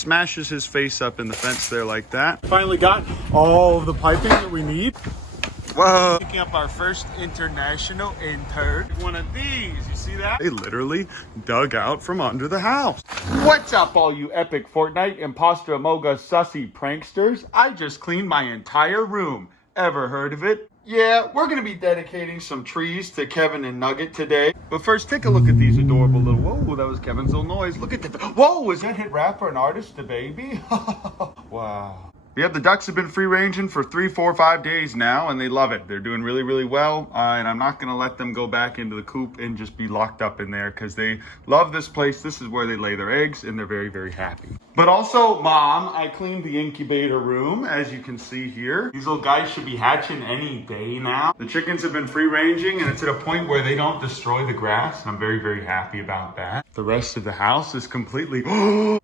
smashes his face up in the fence there like that. Finally got all of the piping that we need. Whoa. Picking up our first international intern. One of these, you see that? They literally dug out from under the house. What's up, all you epic Fortnite imposter amoga sussy pranksters? I just cleaned my entire room. Ever heard of it? Yeah, we're gonna be dedicating some trees to Kevin and Nugget today. But first, take a look at these adorable little, whoa, that was Kevin's little noise. Look at the, whoa, is that hit rapper and artist the baby? Wow. Yeah, the ducks have been free ranging for 3, 4, 5 days now, and they love it. They're doing really, really well, and I'm not gonna let them go back into the coop and just be locked up in there because they love this place. This is where they lay their eggs, and they're very, very happy. But also, Mom, I cleaned the incubator room, as you can see here. These little guys should be hatching any day now. The chickens have been free ranging, and it's at a point where they don't destroy the grass, and I'm very, very happy about that. The rest of the house is completely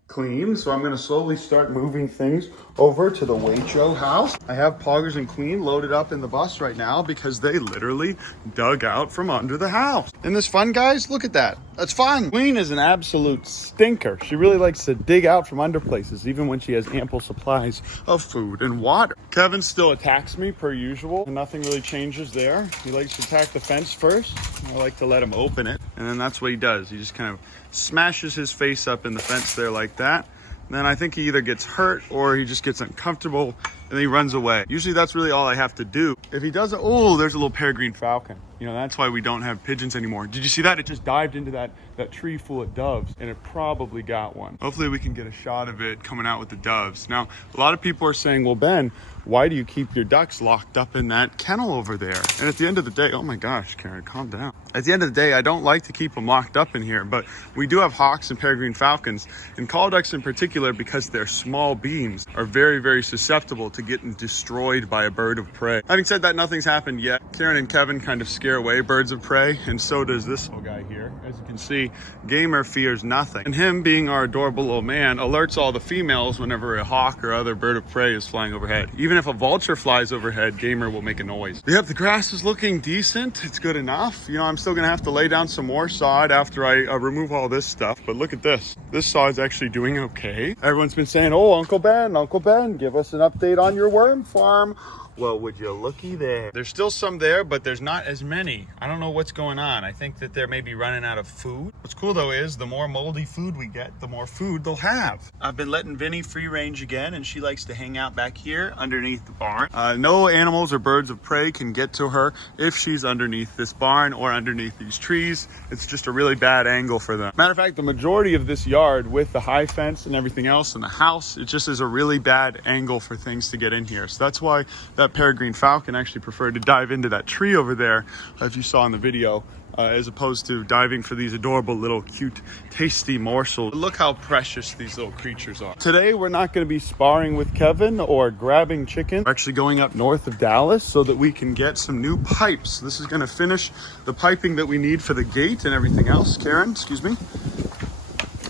clean, so I'm gonna slowly start moving things over to the Waicho house. I have Poggers and Queen loaded up in the bus right now because they literally dug out from under the house. Isn't this fun, guys? Look at that. That's fun. Queen is an absolute stinker. She really likes to dig out from under places, even when she has ample supplies of food and water. Kevin still attacks me per usual, and nothing really changes there. He likes to attack the fence first. I like to let him open it, and then that's what he does. He just kind of smashes his face up in the fence there like that. And then I think he either gets hurt or he just gets uncomfortable and he runs away. Usually that's really all I have to do. If he doesn't, oh, there's a little peregrine falcon. You know, that's why we don't have pigeons anymore. Did you see that? It just dived into that tree full of doves, and it probably got one. Hopefully we can get a shot of it coming out with the doves. Now, a lot of people are saying, well, Ben, why do you keep your ducks locked up in that kennel over there? And at the end of the day, oh my gosh, Karen, calm down. At the end of the day, I don't like to keep them locked up in here, but we do have hawks and peregrine falcons, and call ducks in particular, because they're small beings, are very, very susceptible to getting destroyed by a bird of prey. Having said that, nothing's happened yet. Karen and Kevin kind of scare away birds of prey, and so does this little guy here. As you can see, Gamer fears nothing. And him, being our adorable little man, alerts all the females whenever a hawk or other bird of prey is flying overhead. Even if a vulture flies overhead, Gamer will make a noise. Yep, the grass is looking decent. It's good enough. You know, I'm still gonna have to lay down some more sod after I remove all this stuff, but look at this. This sod is actually doing okay. Everyone's been saying, oh, Uncle Ben, give us an update on your worm farm. Well, would you looky there? There's still some there, but there's not as many. I don't know what's going on. I think that they're maybe running out of food. What's cool though is the more moldy food we get, the more food they'll have. I've been letting Vinny free range again, and she likes to hang out back here underneath the barn. No animals or birds of prey can get to her if she's underneath this barn or underneath these trees. It's just a really bad angle for them. Matter of fact, the majority of this yard with the high fence and everything else in the house, it just is a really bad angle for things to get in here. So that's why that peregrine falcon actually preferred to dive into that tree over there, as you saw in the video, as opposed to diving for these adorable little cute tasty morsels. Look how precious these little creatures are. Today we're not going to be sparring with Kevin or grabbing chicken. We're actually going up north of Dallas so that we can get some new pipes. This is going to finish the piping that we need for the gate and everything else. Karen, excuse me.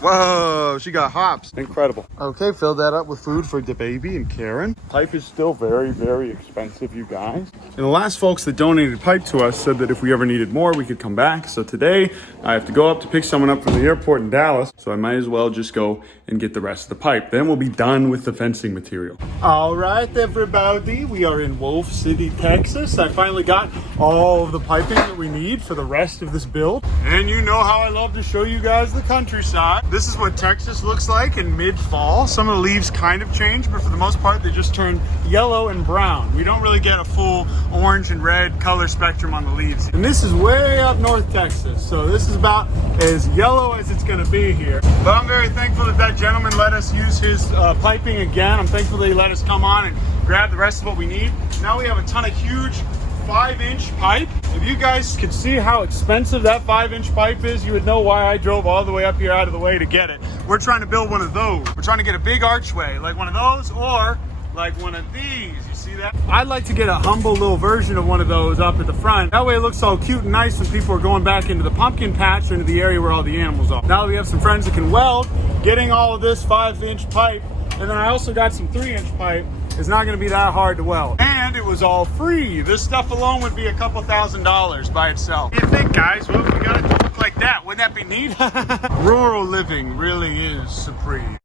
Whoa, she got hops. Incredible. Okay, fill that up with food for the baby and Karen. Pipe is still very, very expensive, you guys. And the last folks that donated pipe to us said that if we ever needed more, we could come back. So today, I have to go up to pick someone up from the airport in Dallas. So I might as well just go and get the rest of the pipe. Then we'll be done with the fencing material. All right, everybody. We are in Wolf City, Texas. I finally got all of the piping that we need for the rest of this build. And you know how I love to show you guys the countryside. This is what Texas looks like in mid-fall. Some of the leaves kind of change, but for the most part, they just turn yellow and brown. We don't really get a full orange and red color spectrum on the leaves. And this is way up north Texas, so this is about as yellow as it's gonna be here. But I'm very thankful that that gentleman let us use his piping again. I'm thankful that he let us come on and grab the rest of what we need. Now we have a ton of huge 5-inch pipe. If you guys could see how expensive that 5-inch pipe is, you would know why I drove all the way up here out of the way to get it. We're trying to build one of those. We're trying to get a big archway, like one of those, or like one of these. You see that? I'd like to get a humble little version of one of those up at the front. That way it looks all cute and nice when people are going back into the pumpkin patch or into the area where all the animals are. Now that we have some friends that can weld, getting all of this 5-inch pipe, and then I also got some 3-inch pipe, is not going to be that hard to weld. And it was all free. This stuff alone would be a couple $1,000s by itself. What do you think, guys? Well, we got it to look like that. Wouldn't that be neat? Rural living really is supreme.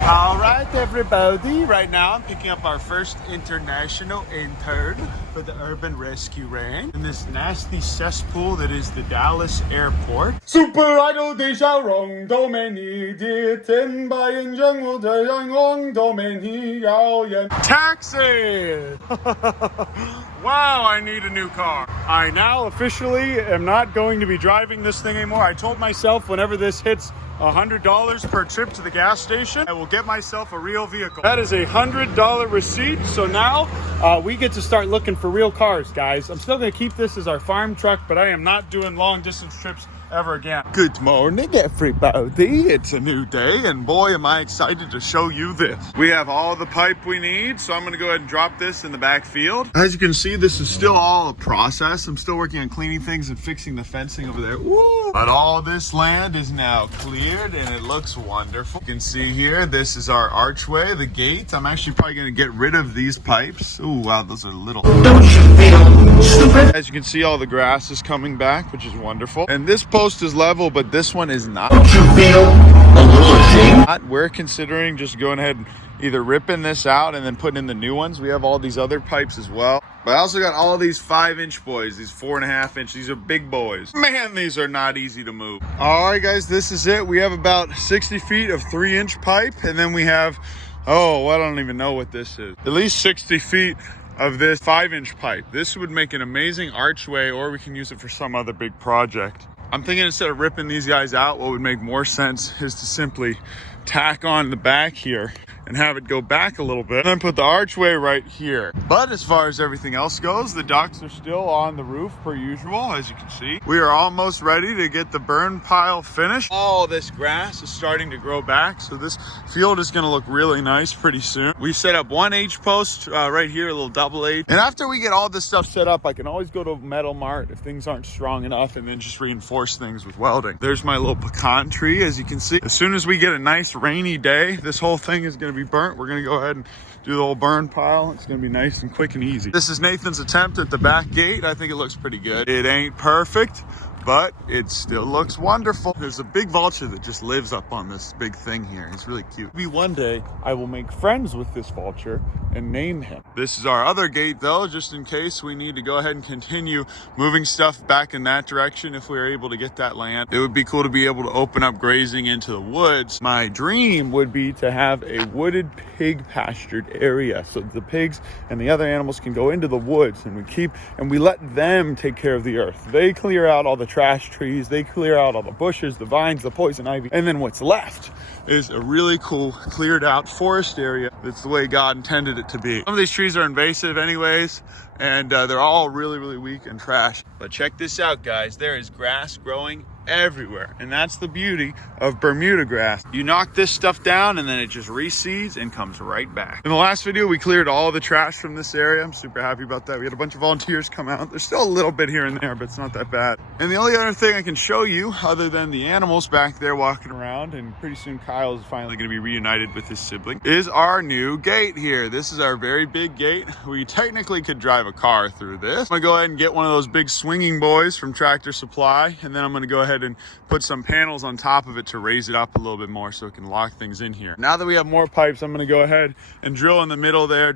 All right, everybody. Right now, I'm picking up our first international intern for the urban rescue range in this nasty cesspool that is the Dallas airport. Super Idol 的笑容都没你的天白云正午的阳光都没你耀眼 Taxi! Wow, I need a new car. I now officially am not going to be driving this thing anymore. I told myself whenever this hits $100 per trip to the gas station, I will get myself a real vehicle. That is a $100 receipt. So now we get to start looking for real cars, guys. I'm still going to keep this as our farm truck, but I am not doing long distance trips ever again. Good morning, everybody. It's a new day, and boy, am I excited to show you this. We have all the pipe we need, so I'm going to go ahead and drop this in the back field. As you can see, this is still all a process. I'm still working on cleaning things and fixing the fencing over there. Woo! But all this land is now cleared, and it looks wonderful. You can see here, this is our archway, the gate. I'm actually probably going to get rid of these pipes. Ooh, wow, those are little. Don't you feel stupid? As you can see, all the grass is coming back, which is wonderful. And this post is level, but this one is not. Don't you feel a little ashamed? We're considering just going ahead and either ripping this out and then putting in the new ones. We have all these other pipes as well. But I also got all these 5-inch boys, these 4.5 inch. These are big boys. Man, these are not easy to move. All right, guys, this is it. We have about 60 feet of 3-inch pipe, and then we have, oh, I don't even know what this is. At least 60 feet of this 5-inch pipe. This would make an amazing archway, or we can use it for some other big project. I'm thinking instead of ripping these guys out, what would make more sense is to simply tack on the back here and have it go back a little bit and then put the archway right here. But as far as everything else goes, the ducks are still on the roof per usual. As you can see, we are almost ready to get the burn pile finished. All this grass is starting to grow back, so this field is going to look really nice pretty soon. We set up one H post right here, a little double H. And after we get all this stuff set up, I can always go to Metal Mart if things aren't strong enough and then just reinforce things with welding. There's my little pecan tree. As you can see, as soon as we get a nice rainy day, this whole thing is going to be burnt. We're going to go ahead and do the whole burn pile. It's going to be nice and quick and easy. This is Nathan's attempt at the back gate. I think it looks pretty good. It ain't perfect, but it still looks wonderful. There's a big vulture that just lives up on this big thing here. He's really cute. Maybe one day I will make friends with this vulture and name him. This is our other gate though, just in case we need to go ahead and continue moving stuff back in that direction if we are able to get that land. It would be cool to be able to open up grazing into the woods. My dream would be to have a wooded pig pastured area so the pigs and the other animals can go into the woods, and we let them take care of the earth. They clear out all the trash trees, they clear out all the bushes, the vines, the poison ivy, and then what's left is a really cool cleared out forest area that's the way God intended it to be. Some of these trees are invasive anyways, and they're all really, really weak and trash. But check this out, guys. There is grass growing everywhere, and that's the beauty of Bermuda grass. You knock this stuff down and then it just reseeds and comes right back. In the last video, we cleared all the trash from this area. I'm super happy about that. We had a bunch of volunteers come out. There's still a little bit here and there, but it's not that bad. And the only other thing I can show you, other than the animals back there walking around, and pretty soon Kyle is finally going to be reunited with his sibling, is our new gate here. This is our very big gate. We technically could drive a car through this. I'm gonna go ahead and get one of those big swinging boys from Tractor Supply, and then I'm gonna go ahead and put some panels on top of it to raise it up a little bit more so it can lock things in here. Now that we have more pipes, I'm gonna go ahead and drill in the middle there,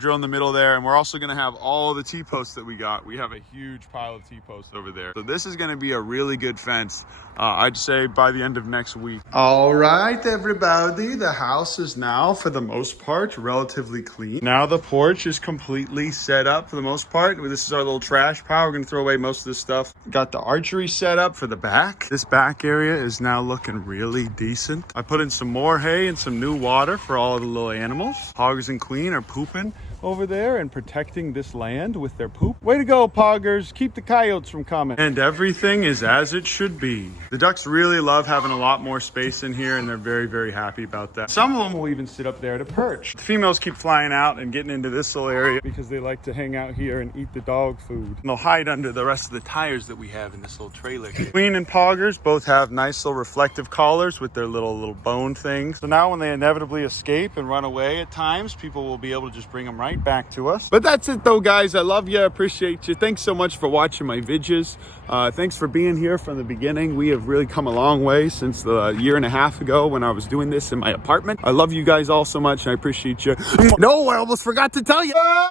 and we're also gonna have all the T-posts that we got. We have a huge pile of T-posts over there. So this is gonna be a really good fence, I'd say by the end of next week. All right, everybody, the house is now, for the most part, relatively clean. Now the porch is completely set up for the most part. This is our little trash pile. We're gonna throw away most of this stuff. Got the archery set up for the back. This back area is now looking really decent. I put in some more hay and some new water for all of the little animals. Hogs and Queen are pooping over there and protecting this land with their poop. Way to go, Poggers. Keep the coyotes from coming. And everything is as it should be. The ducks really love having a lot more space in here, and they're very, very happy about that. Some of them will even sit up there to perch. The females keep flying out and getting into this little area because they like to hang out here and eat the dog food. And they'll hide under the rest of the tires that we have in this little trailer. Queen and Poggers both have nice little reflective collars with their little bone things. So now when they inevitably escape and run away at times, people will be able to just bring them right right back to us. But that's it though, guys. I love you. Appreciate you. Thanks so much for watching my videos. Thanks for being here from the beginning. We have really come a long way since the year and a half ago when I was doing this in my apartment. I love you guys all so much, and I appreciate you. No, I almost forgot to tell you.